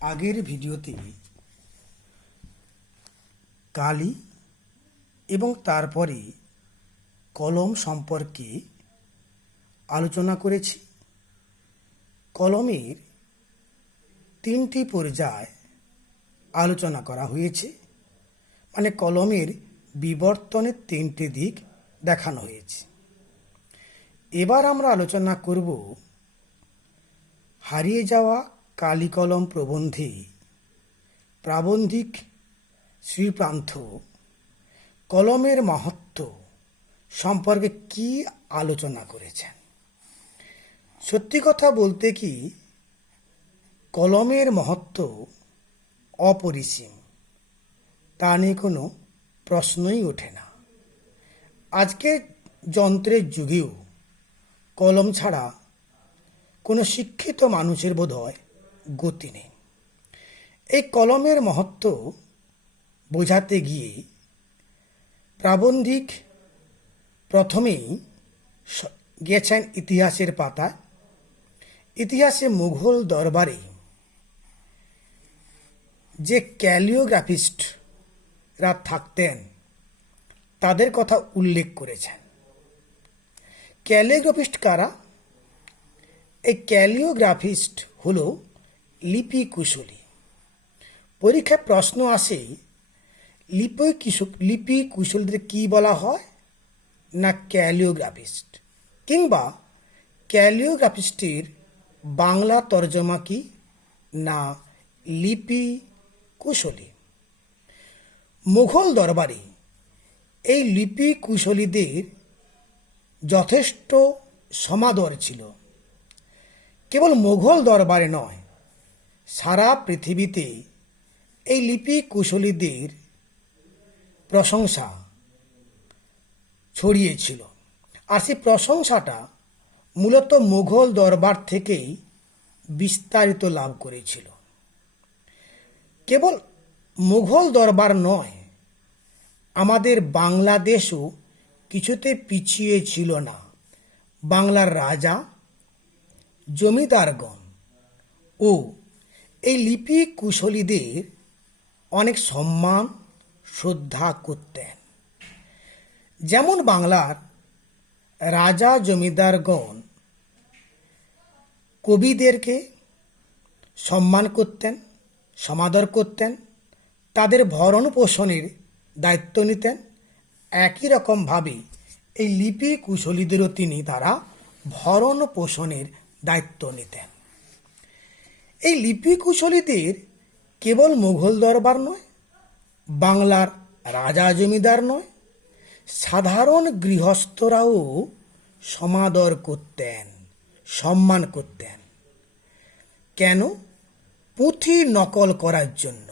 আগের ভিডিওতে কালি এবং তারপরে কলম সম্পর্কে আলোচনা করেছি। কলমের তিনটি পর্যায় আলোচনা করা হয়েছে, মানে কলমের বিবর্তনের তিনটি দিক দেখানো হয়েছে। এবার আমরা আলোচনা করব হারিয়ে যাওয়া কালি কলম প্রবন্ধে প্রাবন্ধিক শ্রীপ্রান্থ কলমের মাহাত্ম্য সম্পর্কে কি আলোচনা করেছেন। সত্যি কথা বলতে কি, কলমের মাহাত্ম্য অপরিসীম, তা নিয়ে কোনো প্রশ্নই ওঠে না। আজকের যন্ত্রের যুগেও কলম ছাড়া কোনো শিক্ষিত মানুষের বোধহয় গতি নেই। এই কলমের মাহাত্ম্য বোঝাতে গিয়ে প্রাবন্ধিক প্রথমেই গেছেন ইতিহাসের পাতায়। ইতিহাসে মুঘল দরবারে যে ক্যালিওগ্রাফিস্টরা থাকতেন তাদের কথা উল্লেখ করেছেন। ক্যালিওগ্রাফিস্ট কারা? এই ক্যালিওগ্রাফিস্ট হলো লিপি কুশলী। পরীক্ষায় প্রশ্ন আসে, লিপি কুশলীদের কি বলা হয়? না ক্যালিওগ্রাফিস্ট, কিংবা ক্যালিওগ্রাফিস্টের বাংলা তর্জমা কি? না লিপি কুশলী। মুঘল দরবারে এই লিপি কুশলীদের যথেষ্ট সমাদর ছিল। কেবল মুঘল দরবারে নয়, সারা পৃথিবীতে এই লিপি কুশলীদের প্রশংসা ছড়িয়েছিল। আর সেই প্রশংসাটা মূলত মুঘল দরবার থেকেই বিস্তারিত লাভ করেছিল। কেবল মুঘল দরবার নয়, আমাদের বাংলাদেশও কিছুতে পিছিয়ে ছিল না। বাংলার রাজা, জমিদারগণ ও এই লিপি কুশলীদের অনেক সম্মান শ্রদ্ধা করতেন। যেমন বাংলার রাজা জমিদারগণ কবিদেরকে সম্মান করতেন, সমাদর করতেন, তাদের ভরণ পোষণের দায়িত্ব নিতেন। একই রকমভাবে এই লিপি কুশলীদেরও তারা ভরণ পোষণের দায়িত্ব নিতেন। এই লিপি কুশলীদের কেবল মুঘল দরবার নয়, বাংলার রাজা জমিদার নয়, সাধারণ গৃহস্থরাও সমাদর করতেন, সম্মান করতেন। কেন? পুঁথি নকল করার জন্য।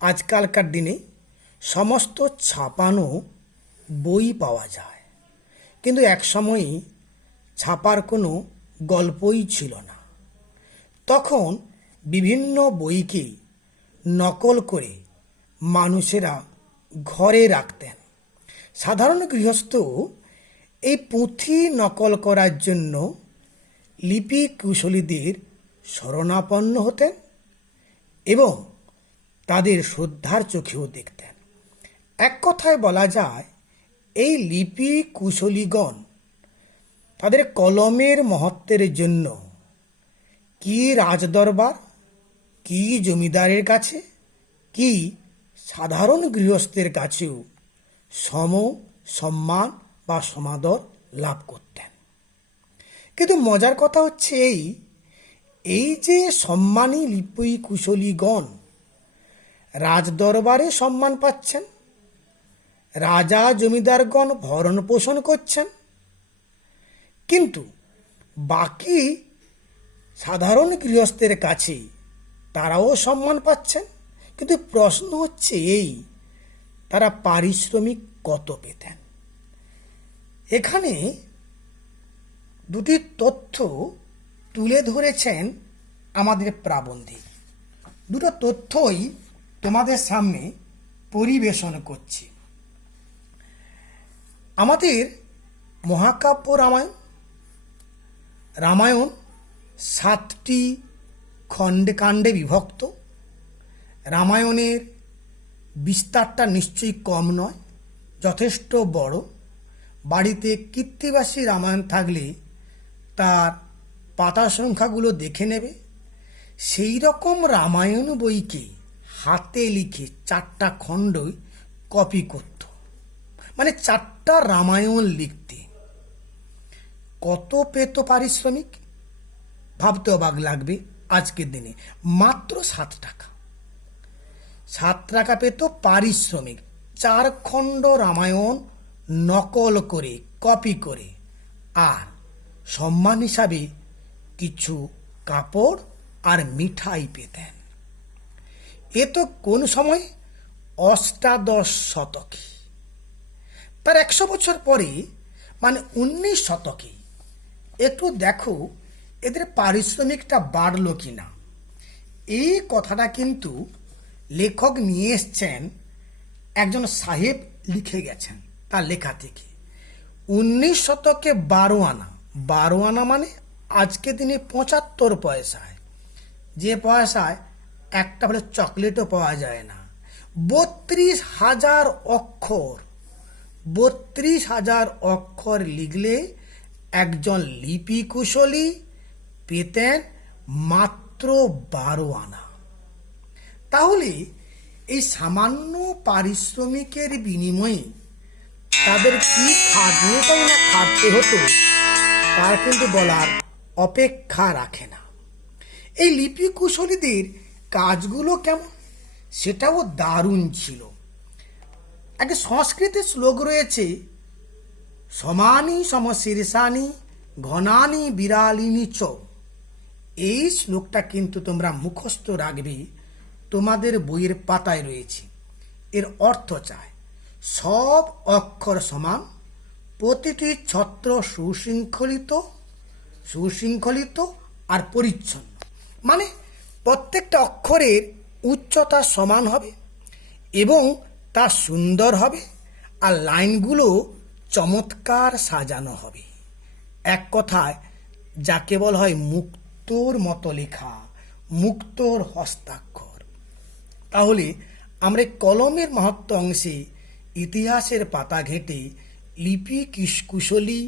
আজকালকার দিনে সমস্ত ছাপানো বই পাওয়া যায়, কিন্তু এক সময়ই ছাপার কোনো গল্পই ছিল না। তখন বিভিন্ন বইকে নকল করে মানুষেরা ঘরে রাখতেন। সাধারণ গৃহস্থ এই পুঁথি নকল করার জন্য লিপি কুশলীদের শরণাপন্ন হতেন এবং তাদের শ্রদ্ধার চোখেও দেখতেন। এক কথায় বলা যায়, এই লিপি কুশলীগণ তাদের কলমের মহত্বের জন্য কি রাজদরবার, কি জমিদারের কাছে, কি সাধারণ গৃহস্থের কাছেও সম্মান বা সমাদর লাভ করতেন। কিন্তু মজার কথা হচ্ছে এই যে সম্মানী লিপি কুশলীগণ রাজদরবারে সম্মান পাচ্ছেন, রাজা জমিদারগণ ভরণ পোষণ করছেন, কিন্তু বাকি সাধারণ গৃহস্থের কাছে তারাও সম্মান পাচ্ছেন। কিন্তু প্রশ্ন হচ্ছে তারা পারিশ্রমিক কত পেতেন? এখানে দুটি তথ্য তুলে ধরেছেন আমাদের প্রাবন্ধিক। দুটো তথ্যই তোমাদের সামনে পরিবেশন করছি। আমাদের মহাকাব্য রামায়ণ 7টি খণ্ডে কাণ্ডে বিভক্ত। রামায়ণের বিস্তারটা নিশ্চয়ই কম নয়, যথেষ্ট বড়। বাড়িতে কৃত্তিবাসী রামায়ণ থাকলে তার পাতা সংখ্যাগুলো দেখে নেবে। সেই রকম রামায়ণ বইকে হাতে লিখে 4টা খণ্ডই কপি করত, মানে 4টা রামায়ণ লিখতে। কত পেত পারিশ্রমিক ভাবতে অবাক লাগবে। আজকের দিনে মাত্র 7 টাকা। 7 টাকা পেত পারিশ্রমিক 4 খণ্ড রামায়ণ নকল করে, কপি করে। আর সম্মান হিসাবে কিছু কাপড় আর মিঠাই পেতেন। এ তো কোন সময় অষ্টাদশ শতকে। তার 100 বছর পরে, মানে 19 শতকে একটু দেখো এদের পারিশ্রমিকটা বাড়লো কিনা। এই কথাটা কিন্তু লেখক নিয়ে এসছেন, একজন সাহেব লিখে গেছেন তার লেখা থেকে। 19 শতকে 12 আনা। 12 আনা মানে আজকে দিনে 75 পয়সায়, যে পয়সায় একটা হলে চকলেটও পাওয়া যায় না। 32,000 অক্ষর। 32,000 অক্ষর লিখলে একজন লিপি কুশলী পেতেন মাত্র 12 আনা। তাহলে এই সামান্য পারিশ্রমিকের বিনিময়ে তাদের কি খাটনিটাই না খাটতে হতো, তার কিন্তু বলার অপেক্ষা রাখে না। এই লিপি কুশলীদের কাজগুলো কেমন, সেটাও দারুণ ছিল। একটা সংস্কৃতের শ্লোক রয়েছে, সমানি সমশীর্ষানি ঘনানি বিড়ালিনী চ। এই শ্লোকটা কিন্তু তোমরা মুখস্থ রাখবে, তোমাদের বইয়ের পাতায় রয়েছে। এর অর্থ চায় সব অক্ষর সমান, প্রতিটি ছত্র সুশৃঙ্খলিত আর পরিচ্ছন্ন। মানে প্রত্যেকটা অক্ষরের উচ্চতা সমান হবে এবং তা সুন্দর হবে, আর লাইনগুলো চমৎকার সাজানো হবে। এক কথায় যাকে বলা হয় মুক্তোর মতো লেখা, মুক্তোর হস্তাক্ষর। তাহলে আমরা কলমের মাহাত্ম্য অংশে ইতিহাসের পাতা ঘেঁটে লিপি কুশলী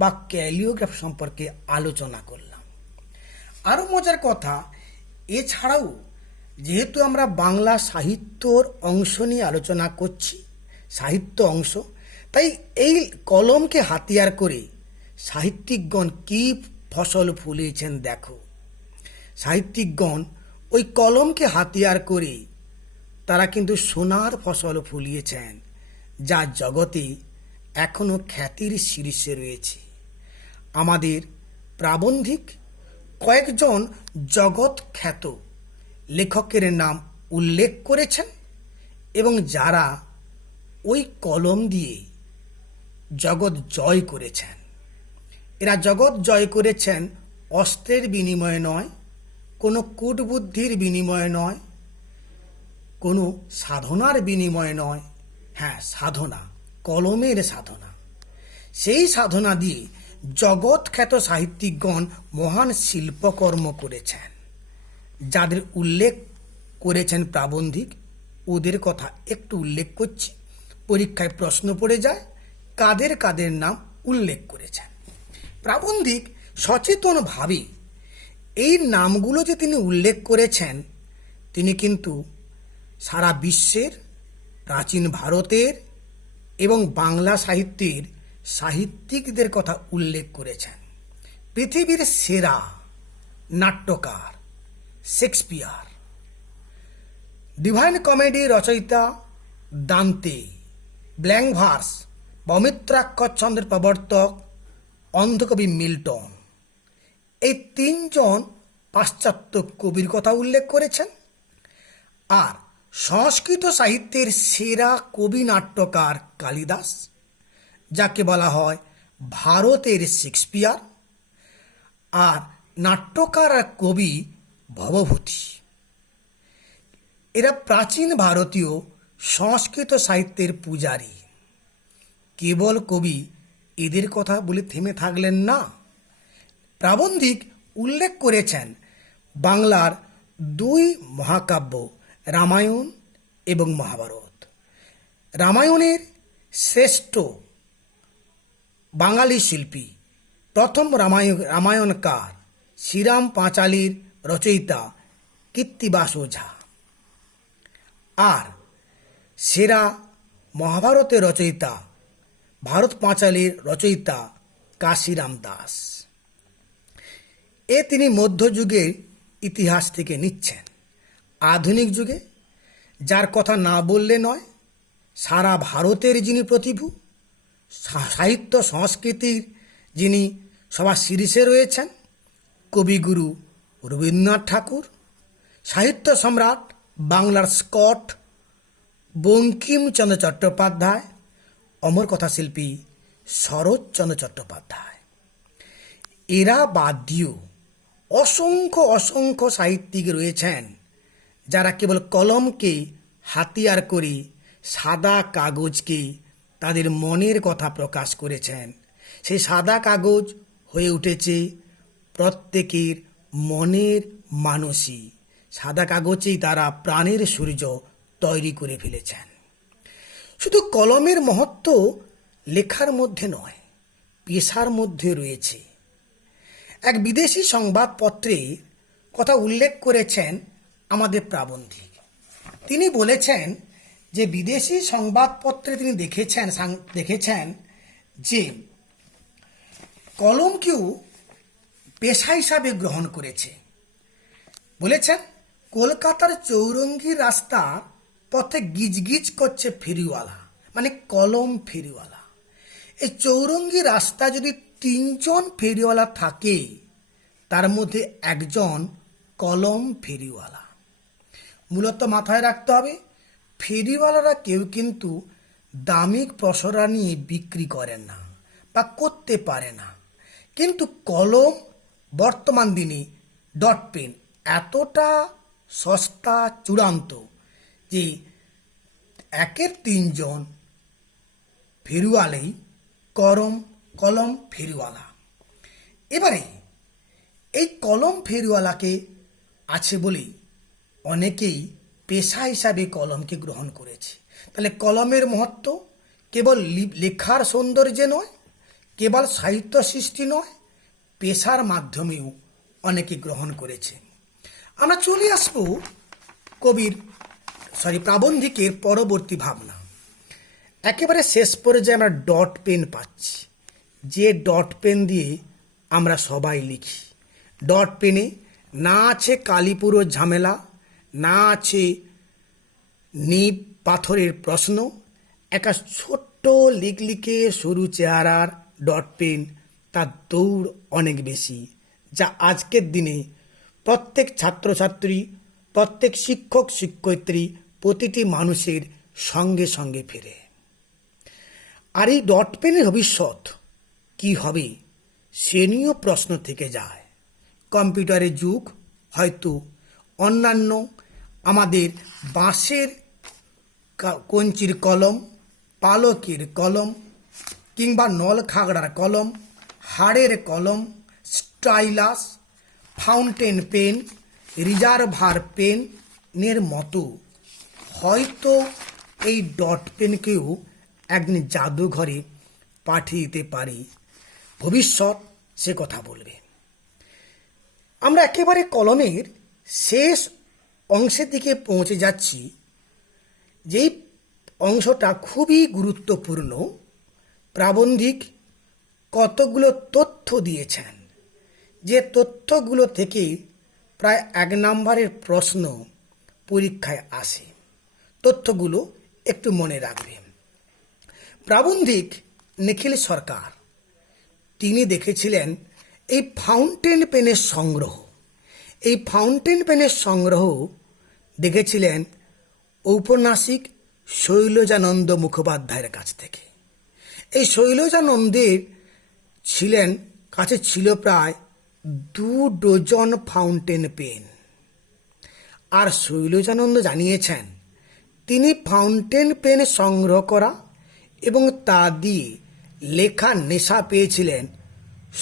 বা ক্যালিওগ্রাফি সম্পর্কে আলোচনা করলাম। আরও মজার কথা, এছাড়াও যেহেতু আমরা বাংলা সাহিত্যর অংশ নিয়ে আলোচনা করছি, সাহিত্য অংশ, তাই এই কলমকে হাতিয়ার করে সাহিত্যিকগণ কি ফসল ফলিয়েছেন দেখো। সাহিত্যিকগণ ওই কলমকে হাতিয়ার করে তারা কিন্তু সোনার ফসল ফলিয়েছেন, যা জগতে এখনো খ্যাতির শীর্ষে রয়েছে। আমাদের প্রাবন্ধিক কয়েকজন জগৎ খ্যাত লেখকের নাম উল্লেখ করেছেন, এবং যারা ওই কলম দিয়ে জগৎ জয় করেছেন। এরা জগৎ জয় করেছেন অস্ত্রের বিনিময়ে নয়, কোনো কূটবুদ্ধির বিনিময়ে নয়, কোনো সাধনার বিনিময়ে নয়। হ্যাঁ, সাধনা, কলমের সাধনা। সেই সাধনা দিয়ে জগৎ খ্যাত সাহিত্যিকগণ মহান শিল্পকর্ম করেছেন, যাদের উল্লেখ করেছেন প্রাবন্ধিক। ওদের কথা একটু উল্লেখ করছি, পরীক্ষায় প্রশ্ন পড়ে যায় কাদের কাদের নাম উল্লেখ করেছেন। প্রাবন্ধিক সচেতনভাবে এই নামগুলো যে তিনি উল্লেখ করেছেন, তিনি কিন্তু সারা বিশ্বের, প্রাচীন ভারতের এবং বাংলা সাহিত্যের সাহিত্যিকদের কথা উল্লেখ করেছেন। পৃথিবীর সেরা নাট্যকার শেক্সপিয়ার, ডিভাইন কমেডি রচয়িতা দান্তে, ব্ল্যাঙ্ক ভার্স বা অমিত্রাক্ষর ছন্দের প্রবর্তক অন্ধকবি মিল্টন, এই 3 জন পাশ্চাত্য কবির কথা উল্লেখ করেছেন। আর সংস্কৃত সাহিত্যের সেরা কবি নাট্যকার কালিদাস, যাকে বলা হয় ভারতের শেক্সপিয়ার, আর নাট্যকার আর কবি ভবভূতি। এরা প্রাচীন ভারতীয় সংস্কৃত সাহিত্যের পূজারী। কেবল কবি এদের কথা বলে থেমে থাকলেন না। প্রাবন্ধিক উল্লেখ করেছেন বাংলার দুই মহাকাব্য রামায়ণ এবং মহাভারত। রামায়ণের শ্রেষ্ঠ বাঙালি শিল্পী, প্রথম রামায়ণকার শ্রীরাম পাঁচালীর রচয়িতা কৃত্তিবাস ওঝা, আর সেরা মহাভারতের রচয়িতা ভারত পাঁচালীর রচয়িতা কাশিরাম দাস। তিনি মধ্যযুগের ইতিহাস থেকে নিচ্ছেন। আধুনিক যুগে যার কথা না বললে নয়, সারা ভারতের যিনি প্রতিভু, সাহিত্য সংস্কৃতির যিনি সবার শীর্ষে রয়েছেন, কবিগুরু রবীন্দ্রনাথ ঠাকুর, সাহিত্য সম্রাট বাংলার স্কট বঙ্কিমচন্দ্র চট্টোপাধ্যায়, অমর কথাশিল্পী শরৎচন্দ্র চট্টোপাধ্যায়, এরা বাদ দিয়েও অসংখ্য অসংখ্য সাহিত্যিক রয়েছেন যারা কেবল কলমকে হাতিয়ার করে সাদা কাগজকে তাদের মনের কথা প্রকাশ করেছেন। সেই সাদা কাগজ হয়ে উঠেছে প্রত্যেকের মনের মানসী। সাদা কাগজেই তারা প্রাণের সূর্য তৈরি করে ফেলেছেন। শুধু কলমের মহত্ব লেখার মধ্যে নয়, পেশার মধ্যে রয়েছে। এক বিদেশি সংবাদপত্রে কথা উল্লেখ করেছেন আমাদের প্রাবন্ধিক। তিনি বলেছেন যে বিদেশি সংবাদপত্রে তিনি দেখেছেন যে কলমকেও পেশা হিসাবে গ্রহণ করেছে। বলেছেন, কলকাতার চৌরঙ্গি রাস্তার পথে গিজগিজ করছে ফেরিওয়ালা, মানে কলম ফেরিওয়ালা। এই চৌরঙ্গি রাস্তা যদি 3 জন ফেরিওয়ালা থাকে, তার মধ্যে একজন কলম ফেরিওয়ালা। মূলত মাথায় রাখতে হবে, ফেরিওয়ালারা কেউ কিন্তু দামিক পসরা নিয়ে বিক্রি করেন না বা করতে পারে না, কিন্তু কলম বর্তমান দিনে ডট পেন এতটা সস্তা চূড়ান্ত যে 3 জন ফেরিওয়ালাই কলম ফেরিওয়ালা। এবারে এই কলম ফেরিওয়ালাকে আছে বলেই অনেকেই পেশা হিসাবে কলমকে গ্রহণ করেছে। তাহলে কলমের মহত্ব কেবল লেখার সৌন্দর্যে নয়, কেবল সাহিত্য সৃষ্টি নয়, পেশার মাধ্যমেও অনেকে গ্রহণ করেছে। আমরা চলে আসবো প্রাবন্ধিকের পরবর্তী ভাবনা। একেবারে শেষ পর্যায়ে আমরা ডট পেন পাচ্ছি, যে ডট পেন দিয়ে আমরা সবাই লিখি। ডট পেনে না আছে কালিপুরো ঝামেলা, না আছে নিব পাথরের প্রশ্ন। একটা ছোট্ট লিকলিকে সরু চেহারার ডট পেন, তার দৌড় অনেক বেশি, যা আজকের দিনে প্রত্যেক ছাত্রছাত্রী, প্রত্যেক শিক্ষক শিক্ষয়িত্রী, প্রতিটি মানুষের সঙ্গে সঙ্গে ফেরে। আর এই ডট পেনের ভবিষ্যৎ কি হবে সে নিয়েও প্রশ্ন থেকে যায়। কম্পিউটারের যুগ, হয়তো অন্যান্য আমাদের বাঁশের কঞ্চির কলম, পালকের কলম, কিংবা নল খাগড়ার কলম, হাড়ের কলম, স্টাইলাস, ফাউন্টেন পেন, রিজার্ভার পেনের মতো হয়তো এই ডট পেনকেও একদিন জাদুঘরে পাঠিয়ে দিতে পারি। ভবিষ্যৎ সে কথা বলবে। আমরা একেবারে কলমের শেষ অংশের দিকে পৌঁছে যাচ্ছি, যেই অংশটা খুবই গুরুত্বপূর্ণ। প্রাবন্ধিক কতগুলো তথ্য দিয়েছেন, যে তথ্যগুলো থেকে প্রায় 1 নম্বরের প্রশ্ন পরীক্ষায় আসে। তথ্যগুলো একটু মনে রাখবেন। প্রাবন্ধিক নিখিল সরকার তিনি দেখেছিলেন এই ফাউন্টেন পেনের সংগ্রহ। এই ফাউন্টেন পেনের সংগ্রহ দেখেছিলেন ঔপন্যাসিক শৈলজানন্দ মুখোপাধ্যায়ের কাছ থেকে। এই শৈলজানন্দের কাছে ছিল প্রায় 2 ডজন ফাউন্টেন পেন। আর শৈলজানন্দ জানিয়েছেন তিনি ফাউন্টেন পেন সংগ্রহ করা এবং তা দিয়ে লেখার নেশা পেয়েছিলেন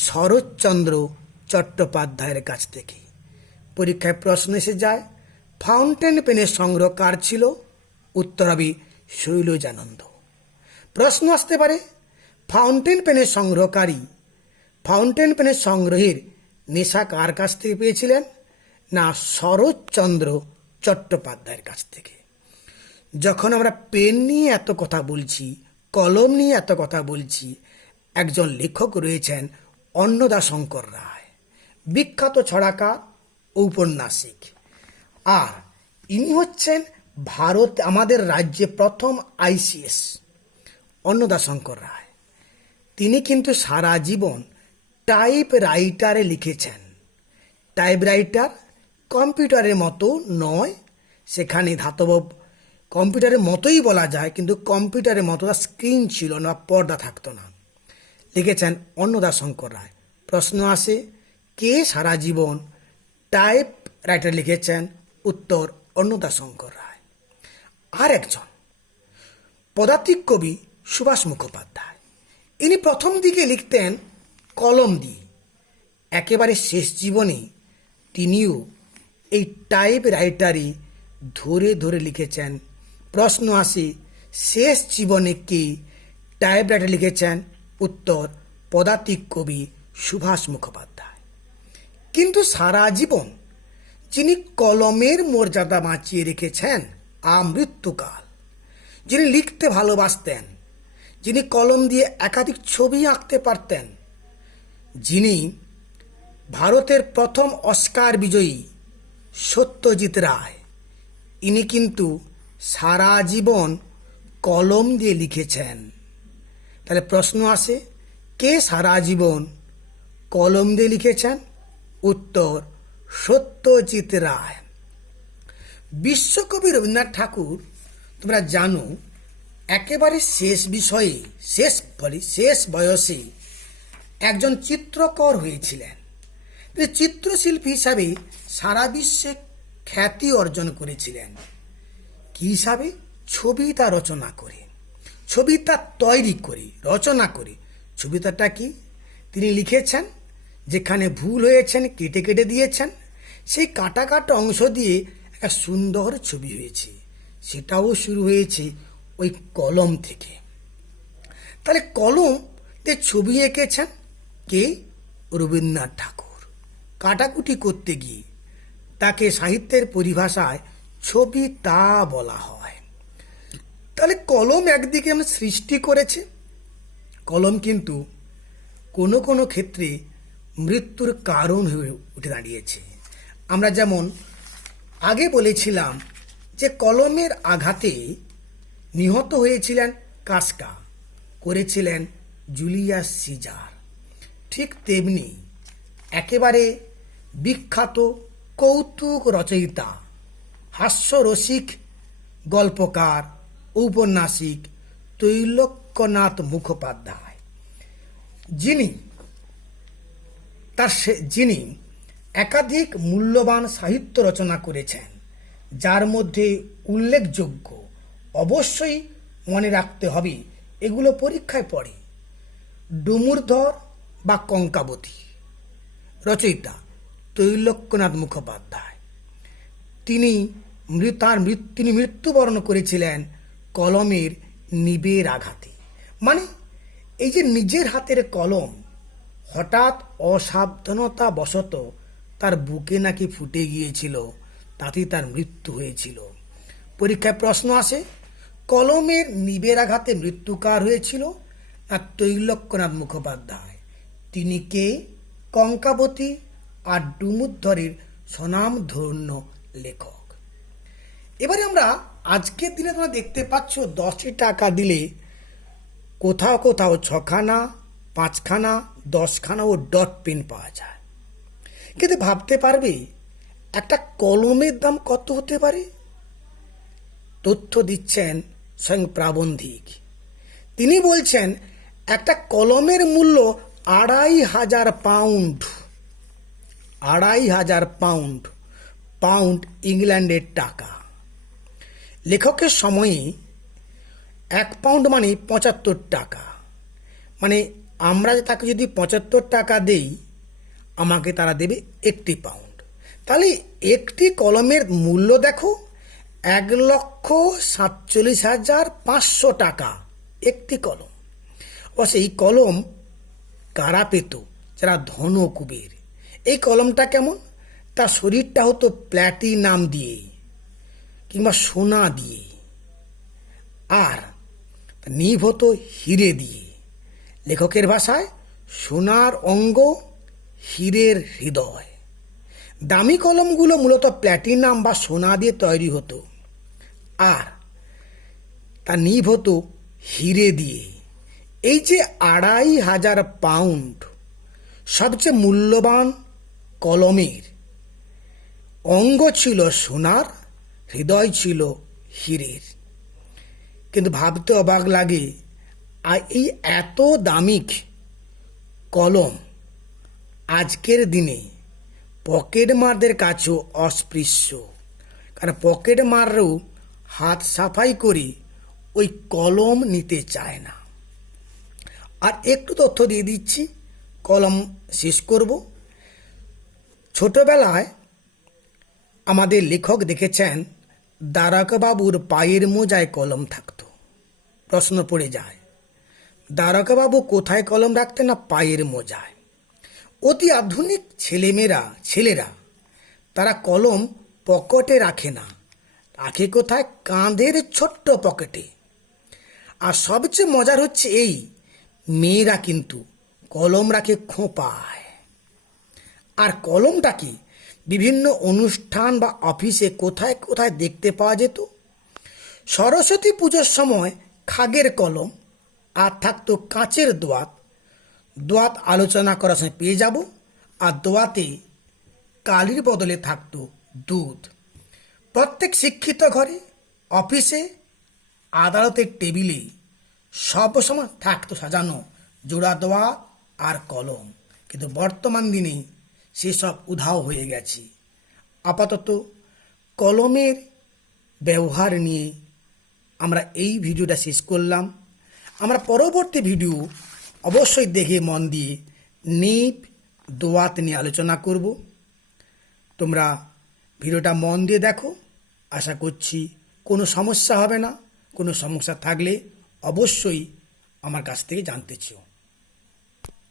শরৎচন্দ্র চট্টোপাধ্যায়ের কাছ থেকে। পরীক্ষায় প্রশ্ন এসে যায়, ফাউন্টেন পেনের সংগ্রহ কার ছিল? উত্তর হবে শৈলজানন্দ। প্রশ্ন আসতে পারে, ফাউন্টেন পেনের সংগ্রহকারী ফাউন্টেন পেনের সংগ্রহের নেশা কার কাছ থেকে পেয়েছিলেন? না, শরৎচন্দ্র চট্টোপাধ্যায়ের কাছ থেকে। যখন আমরা পেন নিয়ে এত কথা বলছি, কলম নিয়ে এত কথা বলছি, একজন লেখক রয়েছেন অন্নদাশঙ্কর রায়, বিখ্যাত ছড়াকার, ঔপন্যাসিক। আর ইনি হচ্ছেন আমাদের রাজ্যে প্রথম আইসিএস অন্নদাশঙ্কর রায়। তিনি কিন্তু সারা জীবন টাইপ রাইটারে লিখেছেন। টাইপ রাইটার কম্পিউটারের মতো নয়, সেখানে ধাতব কম্পিউটারের মতোই বলা যায়, কিন্তু কম্পিউটারের মতো স্ক্রিন ছিল না, পর্দা থাকতো না। লিখেছেন অন্নদাশঙ্কর রায়। প্রশ্ন আসে, কে সারা জীবন টাইপ রাইটার লিখেছেন? উত্তর অন্নদাশঙ্কর রায়। আর একজন পদাতিক কবি সুভাষ মুখোপাধ্যায়। ইনি প্রথম দিকে লিখতেন কলম দিয়ে, একেবারে শেষ জীবনে তিনিও এই টাইপ রাইটারে ধরে ধরে লিখেছেন। প্রশ্ন আসে, শেষ জীবনে কে টাইপ রাইটার লিখেছেন? উত্তর পদাতিক কবি সুভাষ মুখোপাধ্যায়। কিন্তু সারা জীবন যিনি কলমের মর্যাদা বাঁচিয়ে রেখেছেন আমৃত্যুকাল, যিনি লিখতে ভালোবাসতেন, যিনি কলম দিয়ে একাধিক ছবি আঁকতে পারতেন, যিনি ভারতের প্রথম অস্কার বিজয়ী সত্যজিৎ রায়, ইনি কিন্তু সারা জীবন কলম দিয়ে লিখেছেন। তাহলে প্রশ্ন আসে, কে সারা জীবন কলম দিয়ে লিখেছেন? উত্তর সত্যজিৎ রায়। বিশ্বকবি রবীন্দ্রনাথ ঠাকুর, তোমরা জানো, একেবারে শেষ বয়সে একজন চিত্রকর হয়েছিলেন। তিনি চিত্রশিল্পী হিসাবে সারা বিশ্বে খ্যাতি অর্জন করেছিলেন। কি হিসাবে? ছবিতা রচনা করে, ছবিতা তৈরি করে, রচনা করে। ছবিতাটা কি? তিনি লিখেছেন, যেখানে ভুল হয়েছেন কেটে কেটে দিয়েছেন, সেই কাটা কাটা অংশ দিয়ে একটা সুন্দর ছবি হয়েছে। সেটাও শুরু হয়েছে ওই কলম থেকে। তাহলে কলম দিয়ে ছবি এঁকেছেন কে? রবীন্দ্রনাথ ঠাকুর। কাটাকুটি করতে গিয়ে তাকে সাহিত্যের পরিভাষায় ছবিতা বলা হয়। তাহলে কলম একদিকে আমরা সৃষ্টি করেছে, কলম কিন্তু কোনো কোনো ক্ষেত্রে মৃত্যুর কারণ হয়ে উঠে দাঁড়িয়েছে। আমরা যেমন আগে বলেছিলাম যে কলমের আঘাতে নিহত হয়েছিলেন কাফকা, করেছিলেন জুলিয়াস সিজার। ঠিক তেমনি একেবারে বিখ্যাত কৌতুক রচয়িতা, হাস্যরসিক গল্পকার, ঔপন্যাসিক ত্রৈলোক্যনাথ মুখোপাধ্যায়, যিনি একাধিক মূল্যবান সাহিত্য রচনা করেছেন, যার মধ্যে উল্লেখযোগ্য, অবশ্যই মনে রাখতে হবে, এগুলো পরীক্ষায় পড়ে। ডুমুরধর বা কঙ্কাবতী রচয়িতা ত্রৈলোক্যনাথ মুখোপাধ্যায়। তিনি মৃত্যুবরণ করেছিলেন কলমের নিবের আঘাতে। মানে এই যে নিজের হাতের কলম হঠাৎ অসাবধানতা বশত তার বুকে নাকি ফুটে গিয়েছিল, তাতেই তার মৃত্যু হয়েছিল। পরীক্ষায় প্রশ্ন আসে, কলমের নিবের আঘাতে মৃত্যু কার হয়েছিল? না, ত্রৈলোক্যনাথ মুখোপাধ্যায়। তিনি কে? কঙ্কাবতী আর ডুমুরধরের স্বনামধন্য লেখক। এবারে আমরা আজকের দিনে তোমরা দেখতে পাচ্ছ 10 টাকা দিলে কোথাও কোথাও 6খানা, 5খানা, 10খানা ও ডট পেন পাওয়া যায়। কিন্তু ভাবতে পারবে একটা কলমের দাম কত হতে পারে? তথ্য দিচ্ছেন স্বয়ং প্রাবন্ধিক। তিনি বলছেন একটা কলমের মূল্য 2500 পাউন্ড। 2500 পাউন্ড, পাউন্ড ইংল্যান্ডের টাকা। লেখকের সময়ে 1 পাউন্ড মানে 75 টাকা। মানে আমরা তাকে যদি 75 টাকা দেই, আমাকে তারা দেবে 1 পাউন্ড। তাহলে একটি কলমের মূল্য দেখো 1,47,500 টাকা একটি কলম। অবশ্য এই কলম কারা পেত? যারা ধন কুবের। এই কলমটা কেমন? তার শরীরটা হতো প্ল্যাটিনাম দিয়ে কিংবা সোনা দিয়ে, আর নিভ হতো হিরে দিয়ে। লেখকের ভাষায় সোনার অঙ্গ, হীরের হৃদয়। দামি কলমগুলো মূলত প্ল্যাটিনাম বা সোনা দিয়ে তৈরি হতো, আর তার নিভ হতো হিরে দিয়ে। এই যে 2,500 পাউন্ড সবচেয়ে মূল্যবান কলমের অঙ্গ ছিল সোনার, হৃদয় ছিল হীরের। কিন্তু ভাবতে অবাক লাগে, আর এই এত দামিক কলম আজকের দিনে পকেটমারদের কাছেও অস্পৃশ্য। কারণ পকেটমারও হাত সাফাই করে ওই কলম নিতে চায় না। আর একটু তথ্য দিয়ে দিচ্ছি, কলম শেষ করব। ছোটবেলায় আমাদের লেখক দেখেছেন দ্বারকাবাবুর পায়ের মোজায় কলম থাকতো। প্রশ্ন পড়ে যায়, দ্বারকাবাবু কোথায় কলম রাখতেন? না, পায়ের মোজায়। অতি আধুনিক ছেলেরা তারা কলম পকেটে রাখে না, রাখে কোথায়? কাঁধের ছোট্ট পকেটে। আর সবচেয়ে মজার হচ্ছে এই, মেয়েরা কিন্তু কলম রাখে খোঁপায়। আর কলমটাকে বিভিন্ন অনুষ্ঠান বা অফিসে কোথায় কোথায় দেখতে পাওয়া যেত। সরস্বতী পুজোর সময় খাগের কলম, আর থাকতো কাঁচের দোয়াত আলোচনা করার সময় পেয়ে যাব। আর দোয়াতে কালির বদলে থাকতো দুধ। প্রত্যেক শিক্ষিত ঘরে, অফিসে, আদালতের টেবিলে সবসময় থাকতো সাজানো জোড়া দোয়াত আর কলম। কিন্তু বর্তমান দিনে সেসব উধাও হয়ে গেছে। আপাতত কলমের ব্যবহার নিয়ে আমরা এই ভিডিওটা শেষ করলাম। আমরা পরবর্তী ভিডিও অবশ্যই দেখে মন দিয়ে নিব দোয়াত নিয়ে আলোচনা করব। তোমরা ভিডিওটা মন দিয়ে দেখো, আশা করছি কোনো সমস্যা হবে না। কোনো সমস্যা থাকলে অবশ্যই আমার কাছ থেকে জানতে চেও।